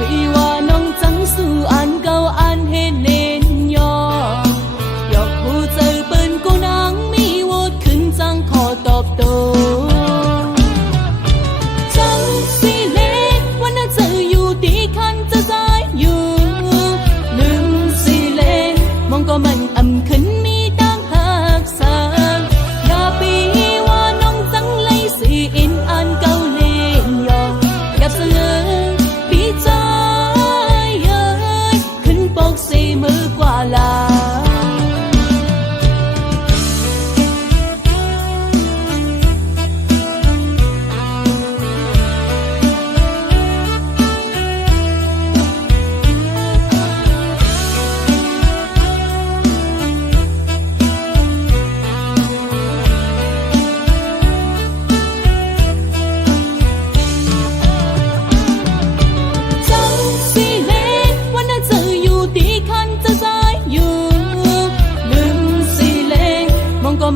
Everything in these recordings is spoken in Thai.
ปีว่าน้องจังสู่อันเก่าอันเฮ็ดเน้นยอยอกหูเจอเปิ้นกูนางมีโหวตขึ้นจังขอตอบโตจังสิเล็กวันน่ะเจออยู่ดีคันจะใจอยู่ลืมสิเล็กมองก็มันอำขึ้นมีตั้งหักสางอย่าปีว่าน้องจังเลยสิอินอันเก่าเล่นยออย่าเสลอปีใจเอ้ยขึ้นปกสี่มือกว่าลา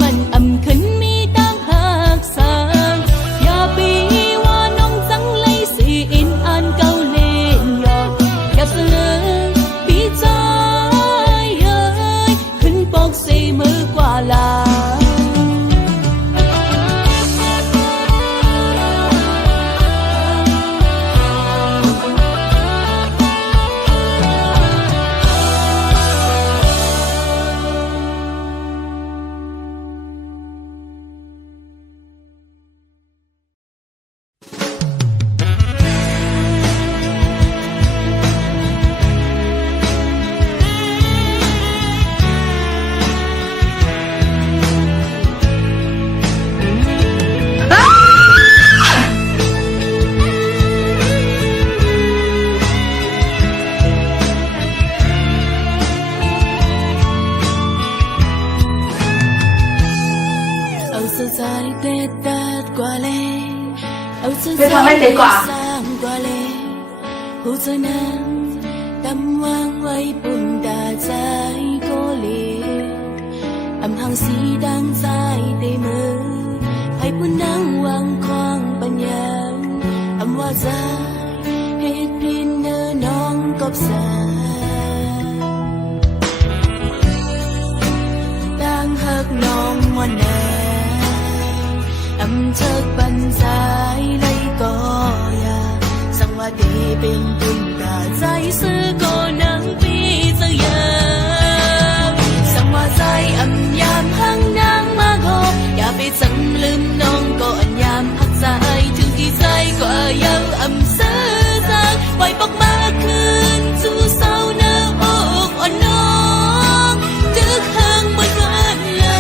มันอำขึ้นมีตั้งหักสางอย่าปีว่าน้องจังเลยสิอินอันเก่าเล่นยอกอย่าเสลอปีใจเอ้ยขึ้นปกสี่มือกว่าลาจะทำให้เสร็จกว่าหูเธอนั้นดำวางไว้ปุ่นตาใจก็เลียอำหังสีดังใจเตมือให้ปุ่นนั่งวางควางปัญญาอำว่าใจเหตุพินเนอน้องกบสาดังหักน้องวันแน่อำเชิกบันสายเลยก็อย่าสังว่าดีเป็นตุนตาใจซื้อก็นังปีเสียสังว่าใจอำยามหังนางมาโกอย่าไปสังลืมน้องก็อันยามหักใจถึงที่ใจก็ยังอำซื้อจางปล่อยปอกมาคืนสู่เศร้าเนื้ออกอ่อนน้องดึกห่างบนวันลา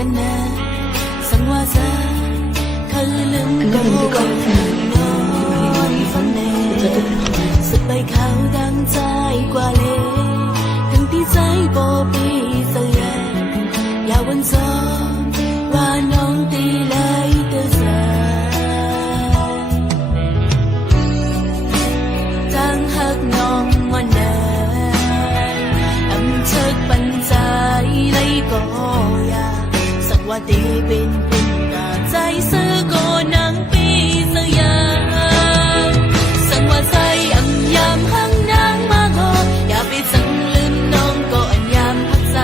กันนะสังว่าใจเขาลืมก็นอนฝันแน่สุดใบขาวดังใจกว่าเลยถึงที่ใจโบปีเสียอย่าวันซ้อนว่าน้องตีเลยเตือนใจจังหักน้องวันแน่อำเชิกปันใจเลยก็ว่าดีเป็นปุ่นตาใจซื้อก็นังปีเสียสังว่าใจอำยามหังนางมาโกอย่าไปสังลืมน้องก็อันยามหักใจ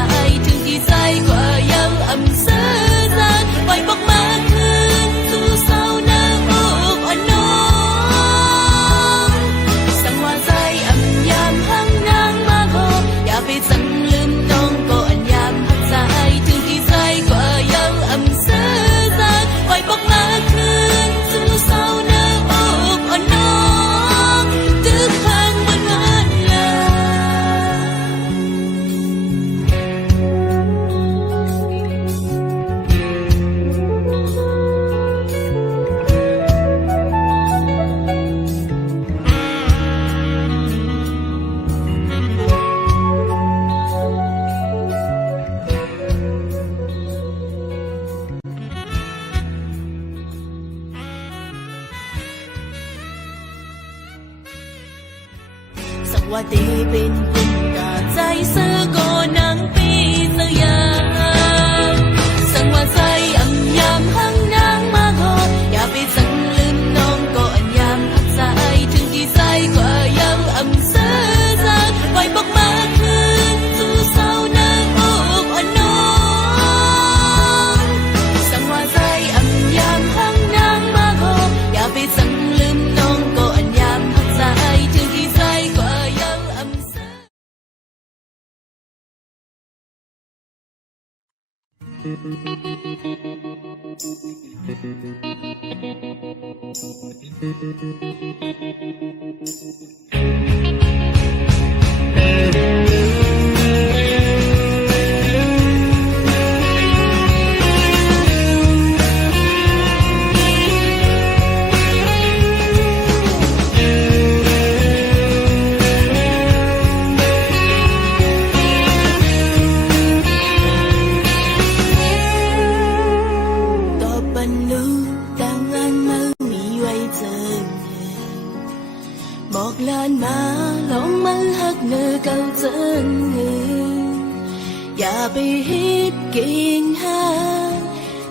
ถึงที่ใจก็ยังอำซื้อจางปล่อยบอกมาคืนสู่เศร้าหน้าอกอ่อนน้องสังว่าใจอำยามหังนางมาโกอย่าไปสังลืมน้องก็อันยามหักใจถึงที่ใจก็ยังอำซื้อ ว่าดีเป็นปุ่นกาใจซื้อก็นังปีเสียยังสังว่าใจอ่ำยำหังนางมาขออย่าไปสังลืมน้องก็อันยำพักใจถึงที่ใจกว่ายังอ่ำเสือจังไว้บอกมาคืนสู่เศร้านางอกอ่อนน้องสังว่าใจอ่ำยำหังนางมาขออย่าไปสังลืมน้องก็อันยำพักใจถึงที่ใจกว่ายังอ่ำเสืก็บรรลุต่างงานมามีไว้เจอบอกลานมาลองมาหักเนื้อเก่าเจออย่าไปฮิตกินหา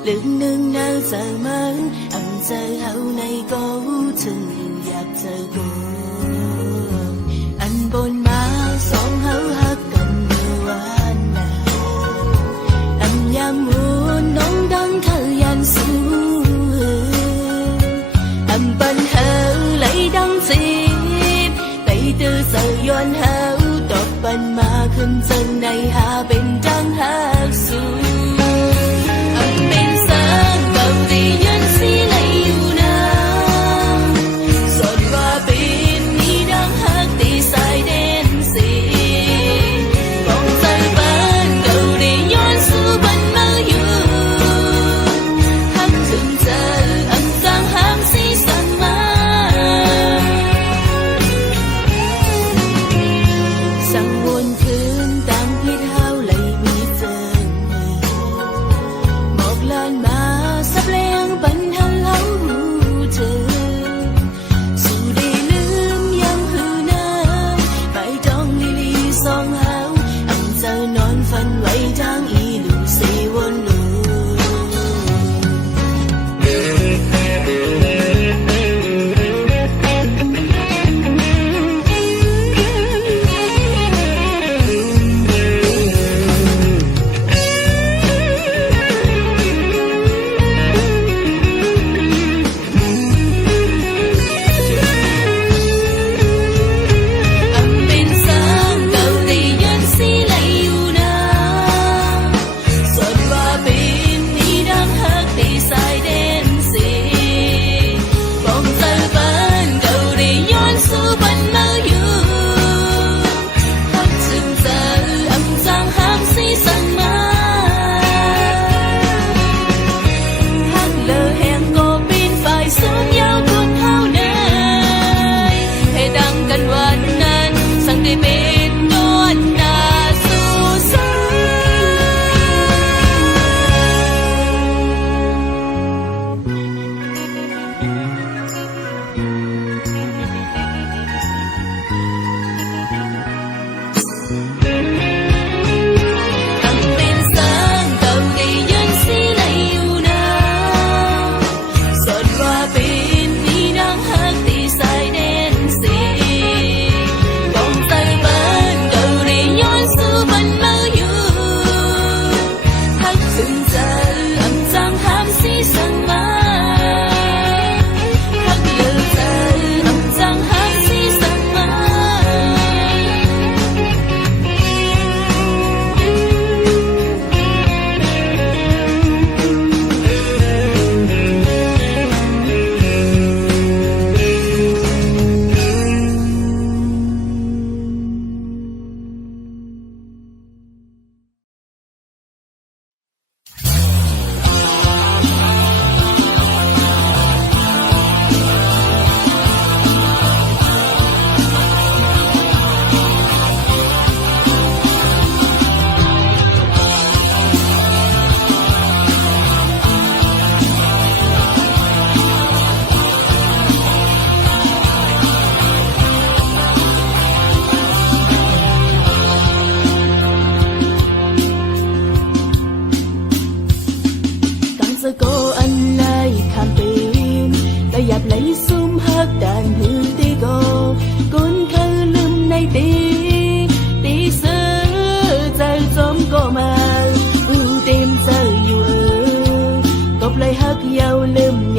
ลึกนึงน่าจะมันอำเจอเอาในก็ถึงอยากเจอกูอันบนมาสองเฮาหักกันเมื่อวานน่ะอำยำมูน้องดังขยันสู้อำปันเฮาไหลดังจีบไปตื้อเสือย้อนเฮาตบปันมาขึ้นจังในหาเป็นจังหักสู้อำเป็นสางเก่าที่ยันสีไหลอยู่น้ำสดว่าเป็นนี่ดังหักตีสายเด่นสีมองใจบ้านเก่าที่ย้อนสู้บันมาอยู่หักถึงเจออำจางหักสีสันมาสังวนคืนต่างผิดหา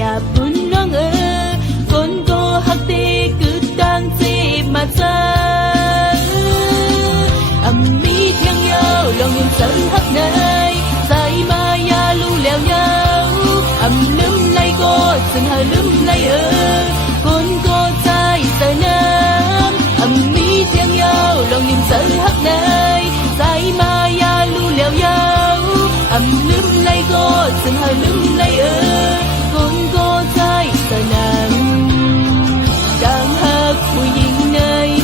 nhà bún nó ngơ con cô hắc tê cứ đang dịp mà ra mi theo nhau lòng niềm sân hắc này dài mà ya lu leo nhau lấm lay cô dừng hơi lấm lay con cô trai giờ nam mi theo nhau lòng niềm sân hắc này dài mà ya lu leo nhau lấm lay cô dừng hơi lấm lay con cô trai giờ nam đang hắc vui nhìn nơi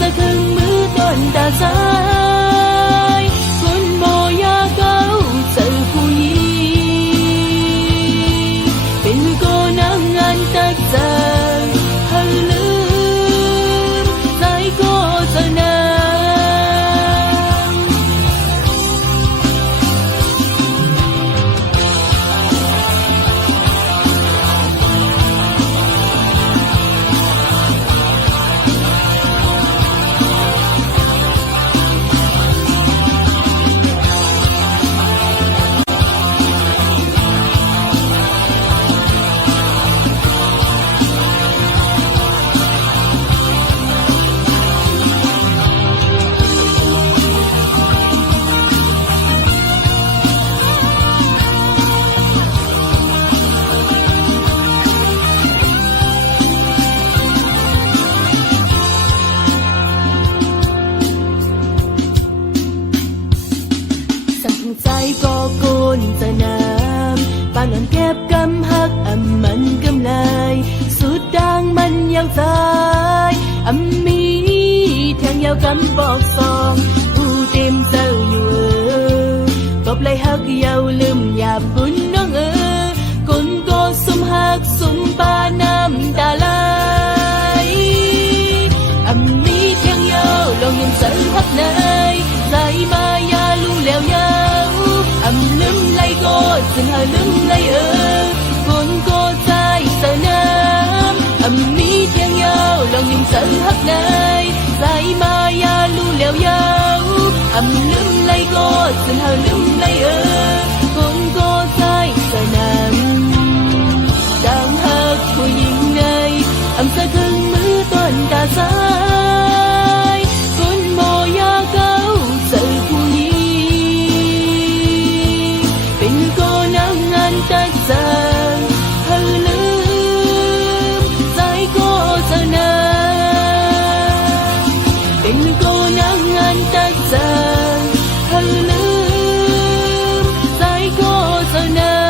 sẽ thương mưa tuần ta dài con mồ ya cao sự vui bên cô nắng ngàn tách ra hơi lướt dài cô giờ nàoใจก็โกนจะน้ำปานอ่อนแก็บกำหักมันกำลายสุดดังมันยาวใจมีแทงยาวกำบอกซองผู้เต็มเจ้าอยู่กบเลยหักยาวลืมอย่าบุญน้องคนก็สมหักสมปาน้ำตาไหลมีแทงยาวลองยังสั่งหักในใจมายาลูแล้วยาวlấm lay cô dừng hơi lấm lay con cô trai giờ nam mi theo nhau lòng niềm sân hấp này dài mà ya lu leo nhau lấm lay cô dừng hơi lấm lay con cô trai giờ nam đang hấp vui nhìn này sẽ thương mưa tuần ta dài con mồ ya cao sự vui tách ra hơi lướt dài cô giờ nào tình cô nắng ngăn tách ra hơi lướt dài cô giờ nào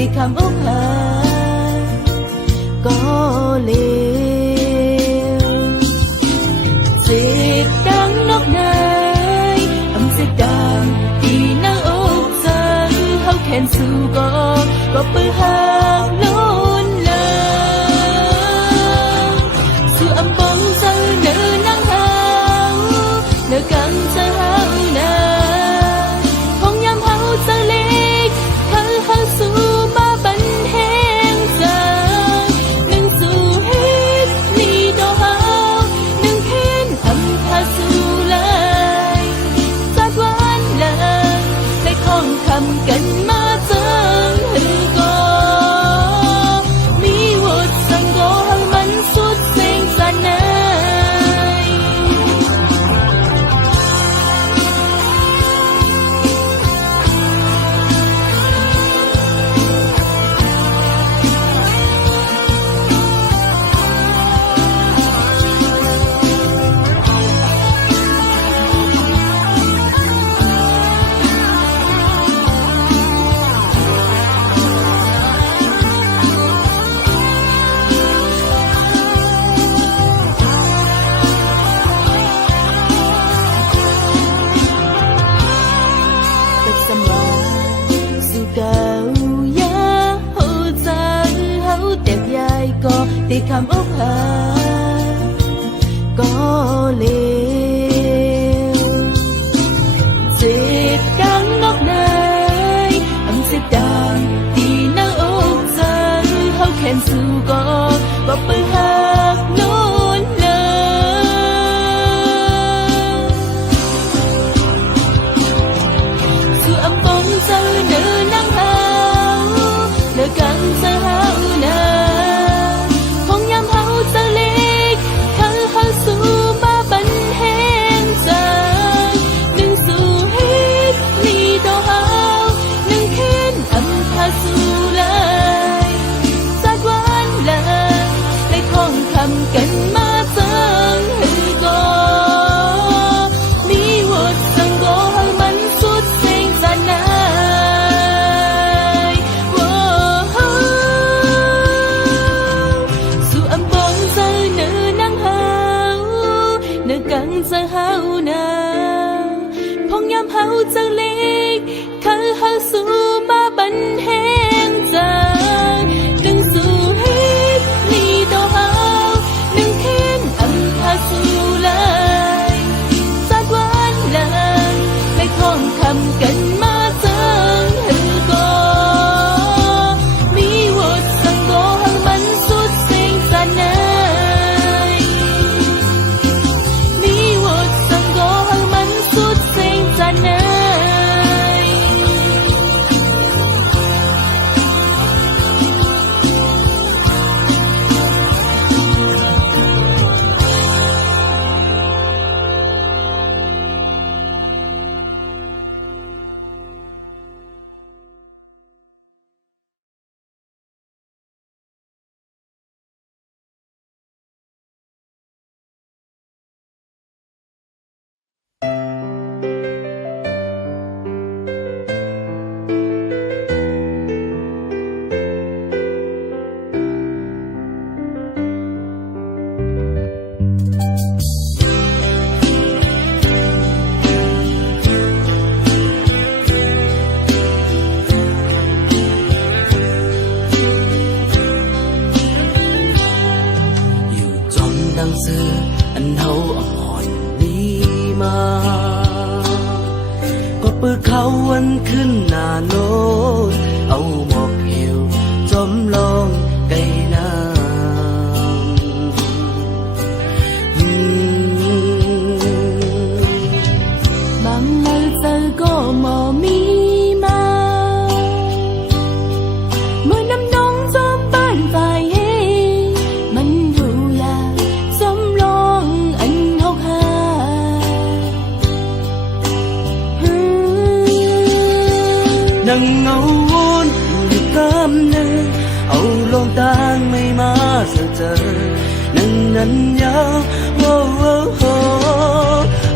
thì khám ốc hà có liều dịp đang nóc này sẽ đàn thì nắng ốc ra hao khen su có bơ hàng lốn lơ su bóng ra nở nắng hao nở căng ra hao nà không nhắm hao ra lệch hao su ma bắn hẹn ra nâng su hết คำอกหักก็เลวเจ็บกังนอกในเสียดายตีหน้าอกเธอเขาแค้นสู้ก็บอกไปหักโน่นเลยสู่อำปองเจอเนื้อนังหาเลิกกันเจอหานาคงยำเฮาเจอเล็กเขาเขาสู่มาบันแห้งใจหนึ่งสู่ฮิตนี่ต่อหาหนึ่งเข็นอำพาสู่เลยสักวันเลยได้ท่องคำกันมาเจิงให้ก่อมีวดสังโกให้มันสุดเสียงสนายสู่อำบองเจอเนื้อนังเฮาเนื้อกังเจอเฮานาพงยำเฮาเจอเล็กเขาเฮาสู่มาบันแห้งใจดึงสู่ฮิตนี่ต่อเฮาหนึ่งเข็นอำพาสู่เลยสักวันเลยได้ท่องคำกันมาเจิงให้ก่อมีวดสังโกให้มันสุดเสียงสนายมีวดสังโกให้มันสุดเสียงสนายอยู่จนดังเสืออันเฮาอ่อนมีมาก็เปิดเขาวันขึ้นหน้าโน้นเอาหมอกเหี่ยวจมลงไกลน้ำบางมือเจอก็มอมีมาเมื่อน้ำนองจมบ้านฝ่ายเฮมันอยู่ยาจมลงอันหกหานังเงาวนอยู่กำเนิดเอาลงตางไม่มาเจอนังนั้นยาวโอ้โห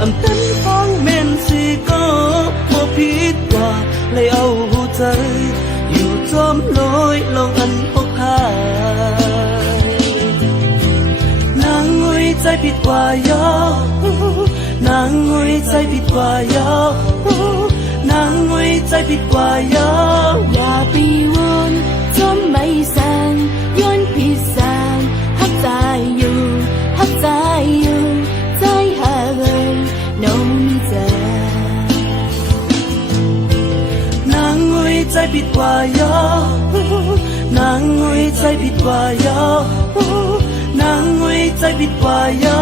อำตันฟังเมนสิก็บ่ผิดกว่าเลยเอาหูใจอยู่จมลอยลงอันหกหานางงุยใจผิดกว่ายอนางงุยใจผิดกว่ายอนางงุยใจผิดกว่ายออย่าไปวนจมไม่สั่งย้อนผิดสั่งหักใจอยู่หักใจอยู่ใจหาเลยน้องมีใจนางงุยใจผิดกว่ายอนางงุยใจผิดกว่ายอนางงุยใจผิดกว่ายอ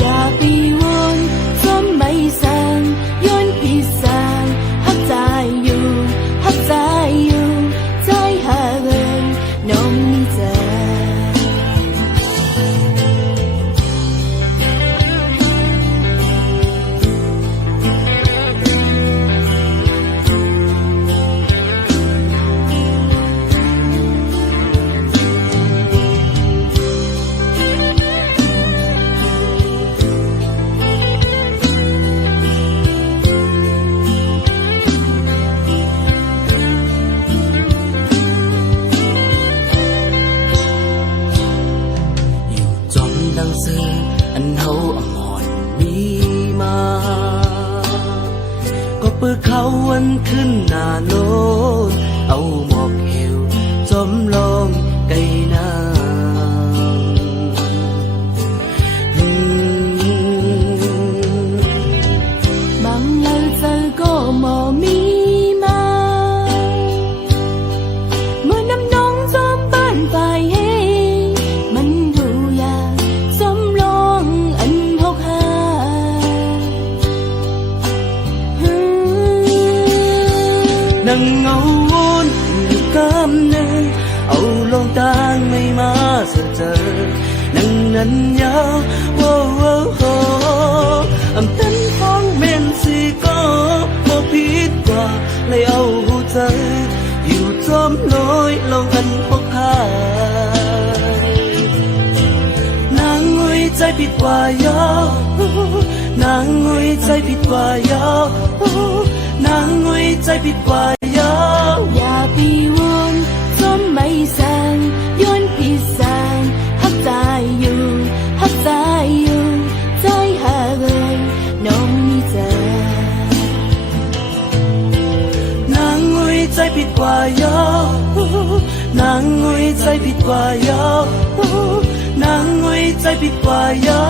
อย่าไปวนจมไม่สั่งย้อนผิดสั่งหักใจอยู่หักใจอยู่ใจหาเลยน้องมีใจอันเฮาอ่อนมีมาก็เปิดเขาวันขึ้นหน้าโน้นเอาหมอกเหี่ยวจมลงไกลน้ำ nắng ngâu vốn cam nê âu lòng tan mây má sợ chờ nắng năn nhau âm tân phong men si có một phít qua lấy âu hú chơiอยู่จอมลอยลองอันพกพานางงุยใจผิดกว่ายอนางงุยใจผิดกว่ายอนางงุยใจผิดกว่ายออย่าไปวนจนไม่แสงย้อนพี่แสงฮักใจอยู่ฮักใจอยู่ใจหาเลยน้องมีเจนางงุยใจผิดกว่ายอนางงุยใจผิดกว่ายอนางงุยใจผิดกว่ายอ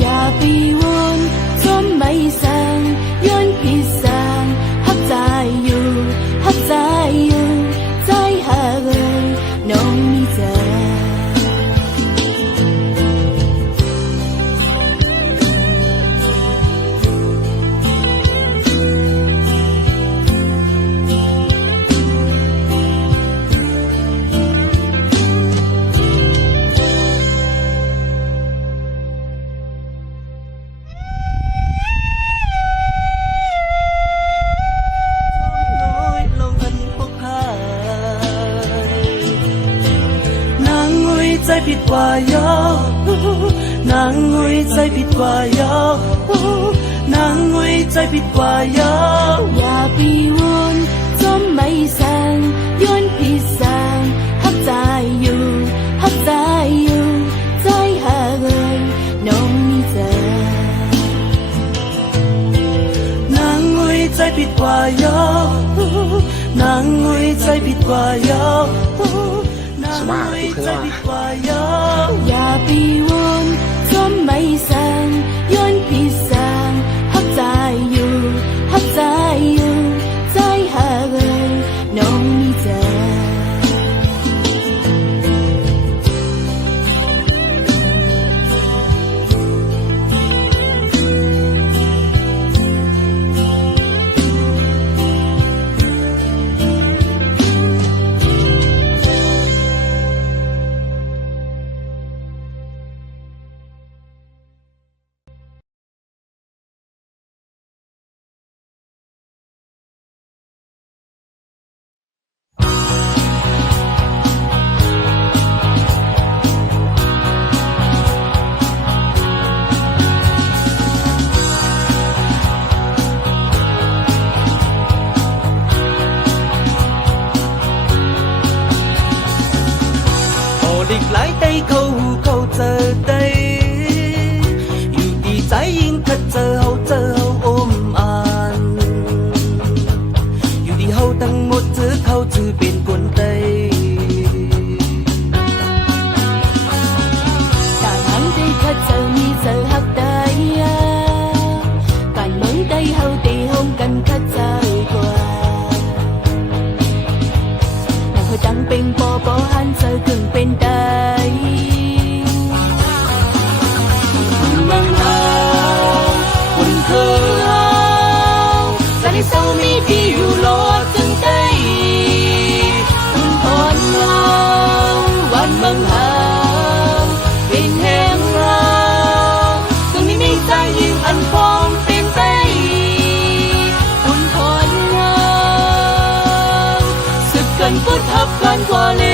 อย่าไปวนจนไม่แสงย้อนพี่แสงฮักใจอยู่ฮักใจอยู่ใจหาเลยน้องมีเจใจผิดกว่ายอนางงุยใจผิดกว่ายอนางงุยใจผิดกว่ายออย่าไปวนจนไม่แสงย้อนพี่แสงฮักใจอยู่ฮักใจอยู่ใจหาเลยน้องมีเจนางงุยใจผิดกว่ายอนางงุยใจผิดกว่ายออย่าไปวนจนไม่แสงย้อนพี่แสงฮักใจอยู่ฮักใจอยู่ใจหาเลยน้องมีเจđịch lái tay câu chờ đâyอยู่ดีใจยิ่งถ้าเจอเฮาôm anอยู่ดีเฮาทั้งหมดถือเขาถือเป็นคนไตต่างหันได้ถ้าเจอมีเจอฮักได้กันเหมือนได้เฮาตีห้องกันถ้าเจอกว่านังเฮาจังเป็นปอหันเจอครึ่งเป็นได้sau mi đi dù lo chân tayคุณพรเราวันเมืองหาวเป็นแห่งเราซึ่งไม่มีใจยิ่งอันพองเป็นใจคุณพรเราสึกกันพุทธับกันกว่าเล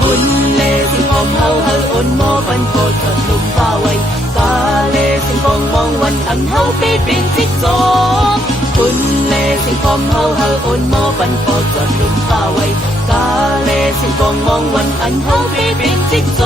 คุณเลสิงอมเฮาอ่อนมอปันโคตรลุมฟ้าไว้กาเลสิงฟองมองวันอันเฮาปีเป็นสิกโซคุณเลสิงฟองเฮาอ่อนมอปันโคตรลุมฟ้าไว้กาเลสิงฟองมองวันอันเฮาปีเป็นสิกโซ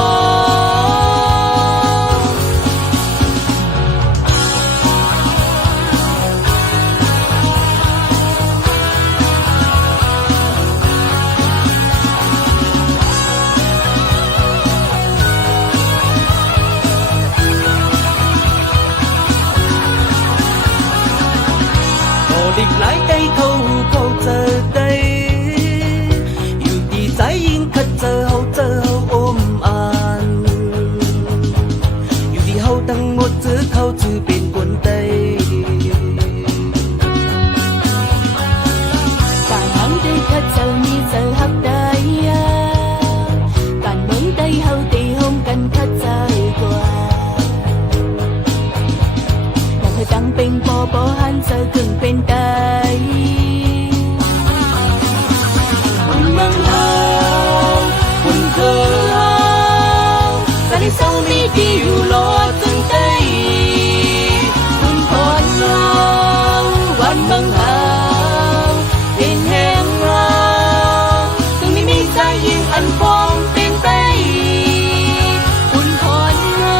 địch lái tay câu chờ đâyอยู่ดีใจยิ่งถ้าเจอเฮาôm anอยู่ดีเฮาทั้งหมดถือเขาถือเป็นคนไต บ่หันเจอครึ่งเป็นไตคุณเมืองเฮาคุณคือเฮาการที่เศร้ามีที่อยู่รอดถึงใจคุณพรเฮาวันเมืองเฮาเป็นแห่งเราถึงไม่มีใจยิ่งอันพร้อมเป็นไปคุณพรเฮา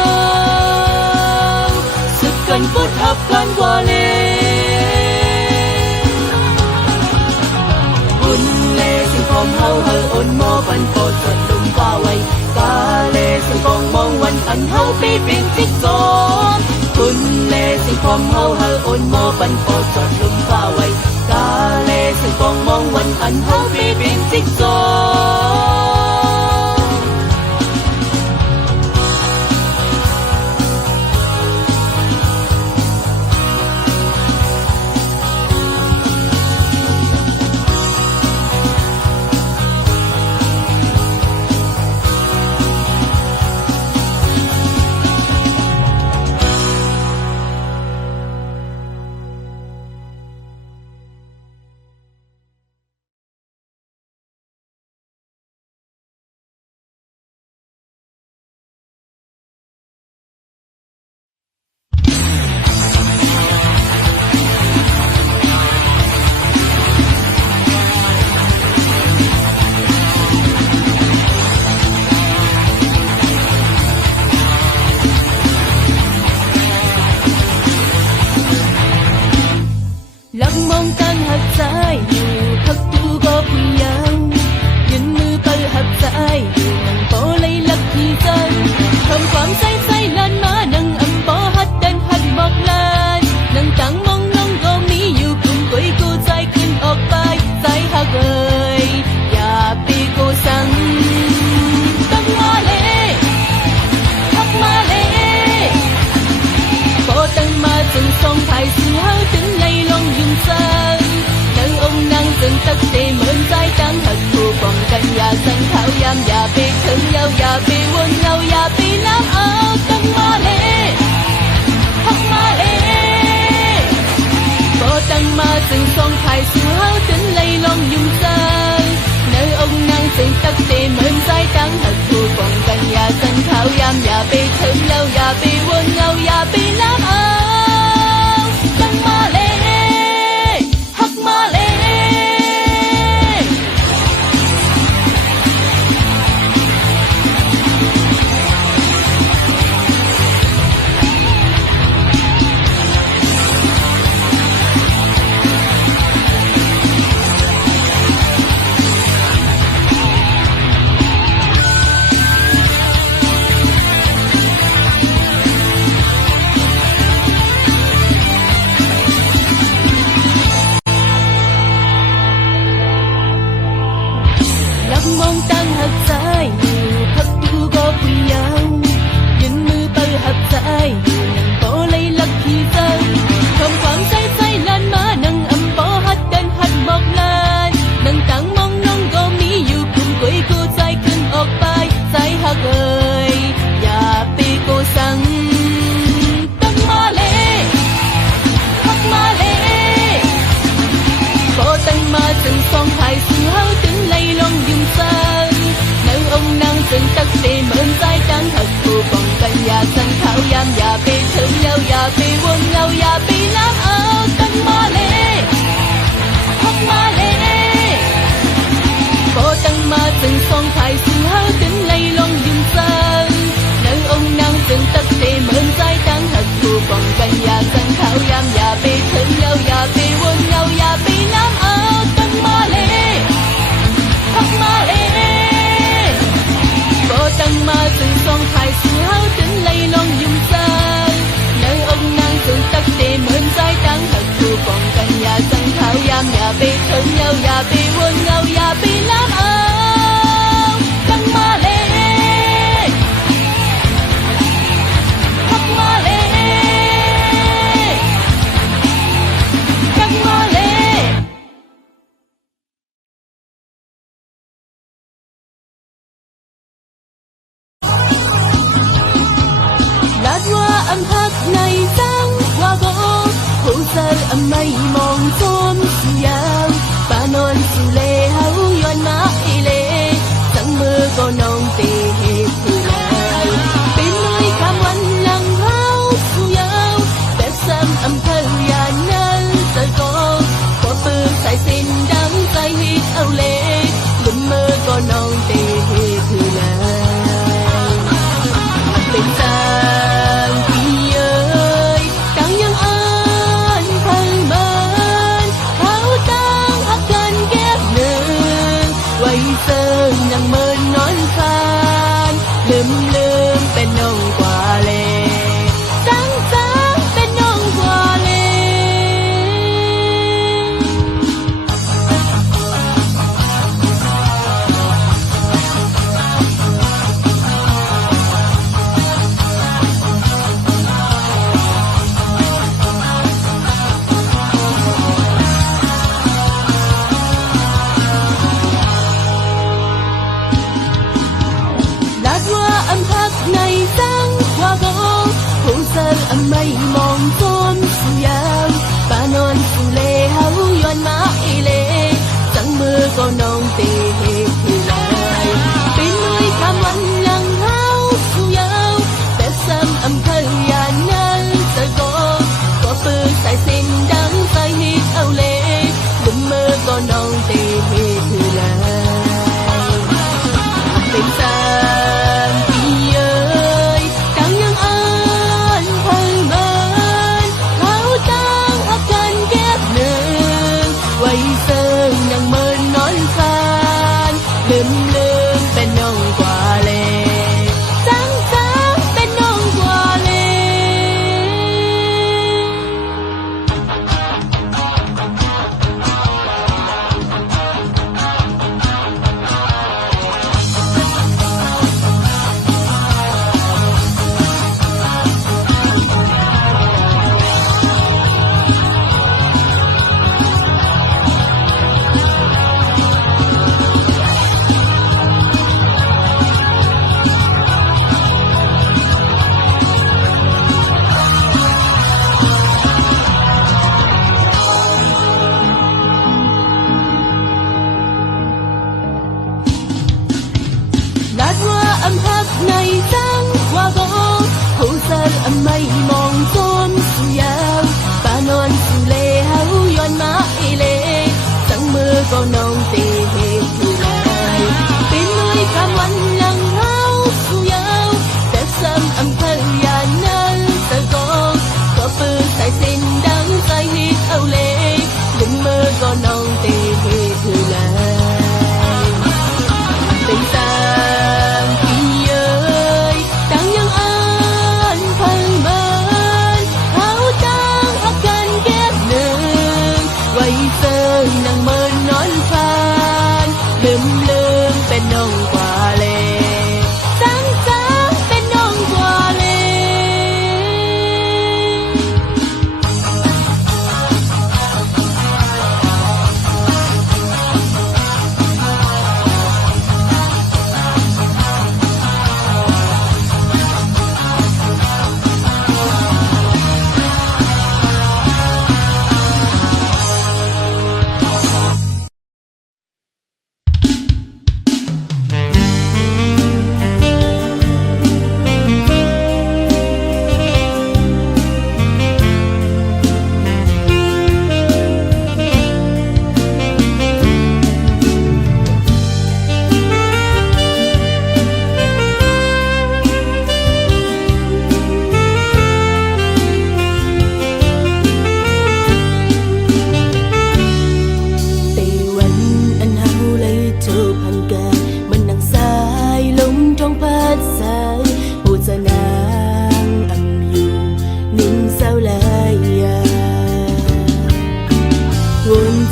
สึกกันกดทับกันกว่าเลยคุณเลสิ่งความเฮาเฮออ่อนมอปันโกดสดลมฟ้าไว้กาเลสิ่งกองมองวันอันเฮาปีเป็นจิ๊กซอว์คุณเลสิ่งความเฮาเฮออ่อนมอปันโกดสดลมฟ้าไว้กาเลสิ่งกองมองวันอันเฮาปีเป็นจิ๊กซอว์ลักมองตั้งหักใจอยู่พักดูก็ผู้ยังยืนมือเปิดหักใจอยู่นั่งโปเลยลักที่ใจทำความใจใจลานมานั่งอำโปหัดดันหัดบอกลานนั่งตั้งมองน้องก็มีอยู่กลุ่มกุยกูใจขึ้นออกไปใจหักเอ่ยอย่าปีกูสั่งตั้งมาเลยหักมาเลยโปตั้งมาจนทรงไทยสื่อเฮาถึงในลงยุ่งใจนางองค์นางจึงตักเตเหมือนใจตั้งหักผู้ป้องกันอย่าสั่งเท้ายามอย่าไปถึงยาวอย่าไปวนเงาอย่าไปล้ำเอาตั้งมาเลยหักมาเลยโปตั้งมาจึงทรงไทยสื่อเฮาถึงในลงยุ่งใจนางองค์นางจึงตักเตเหมือนใจตั้งหักผู้ป้องกันอย่าสั่งเท้ายามอย่าไปถึงยาวอย่าไปวนเงาอย่าไปล้ำเอามองตั้งหักใจอยู่พักดูก็ผู้ยังยืนมือเปิดหักใจอยู่นั่งโปเลยลักที่ใจทำความใจใจลานมานั่งอำโปหัดดันหัดบอกลานนั่งตั้งมองน้องก็มีอยู่กลุ่มกุยกูใจขึ้นออกไปใจหักเอ่ยอย่าปีกูสั่งตั้งมาเลยหักมาเลยโปตั้งมาจึงสองไทยสื่อเฮาถึงเลยลงยุ่งใจนางองค์นางจึงตักเตเหมือนใจตั้งหักผู้ป้องกันอย่าสั่งเท้ายามอย่าไปถึงยาวอย่าไปวนเงาอย่าไปล้ำเอาตั้งมาเลยหักมาเลยโปตั้งมาจึงสองไทยสื่อเฮาถึงเลยลงยุ่งใจนางองค์นางจึงตักเตเหมือนใจตั้งหักผู้ป้องกันอย่าสั่งเท้ายามอย่าไปถึงยาวอย่าไปวนเงาอย่าไปล้ำเอาตั้งมาเลยหักมาเลยโปตั้งมาจึงทรงไทยสื่อเฮาถึงเลยลงยุ่งใจนางองค์นางจึงตักเตเหมือนใจตั้งหักผู้ป้องกันอย่าสั่งเท้ายามอย่าไปถึงยาวอย่าไปวนเงาอย่าไปล้ำเอาตั้งมาเลยหักมาเลย อำเภอยานันสะกดก็ปืนสายสินดังใจฮิตเอาเล็กลุ่มมือก็น้องเตะคือลายเป็นจางพี่เอ๋ยต่างยังอ่านพังเบินเขาต่างหักกันแก้บหนึ่งไว้เซิงยังเมินนอนคานลืมเป็นน้องกว่าเลจังเป็นน้องกว่าเลlát hoa âm thắc này trắng hoa gỗ hữu sơn âm mây mong tôm su yam ba non su lê hấu yuan mã y lê trắng mưa có non tê thì lại bên núi tham văn lăng háo su yam bé sâm âm thơ ya nâng sơ gỗ có bư sải xin đắng say hít âu lê đừng mưa có non tê thì lại bên sâmพี่เอ๋ยต่างยังอ่านพังเบินเขาต่างหักกันแก้บหนึ่งไว้เซิงยังเมินนอนคานลืมเป็นน้องกว่าเลจังเป็นน้องกว่าเลlát hoa âm hắc này trắng hoa gỗ hữu sơn âm mây mong tôm su yam ba non su lê hấu yuan mã y lê trắng mưa có non tê thì lại bên núi tham văn lăng háo su yam bé sâm âm thơ ya nâng sơ gỗ có bư sải xin đắng say hít âu lê đừng mơ có non tê thì lại bên tangพี่เอ๋ยต่างยังอ่านพังเบินเขาต่างหักกันแก้บหนึ่งไว้เซิงนั่งเมินนอนคานลืมเป็นน้องกว่าเลจังเป็นน้องกว่าเล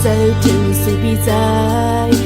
ใจถึงสุพิจาย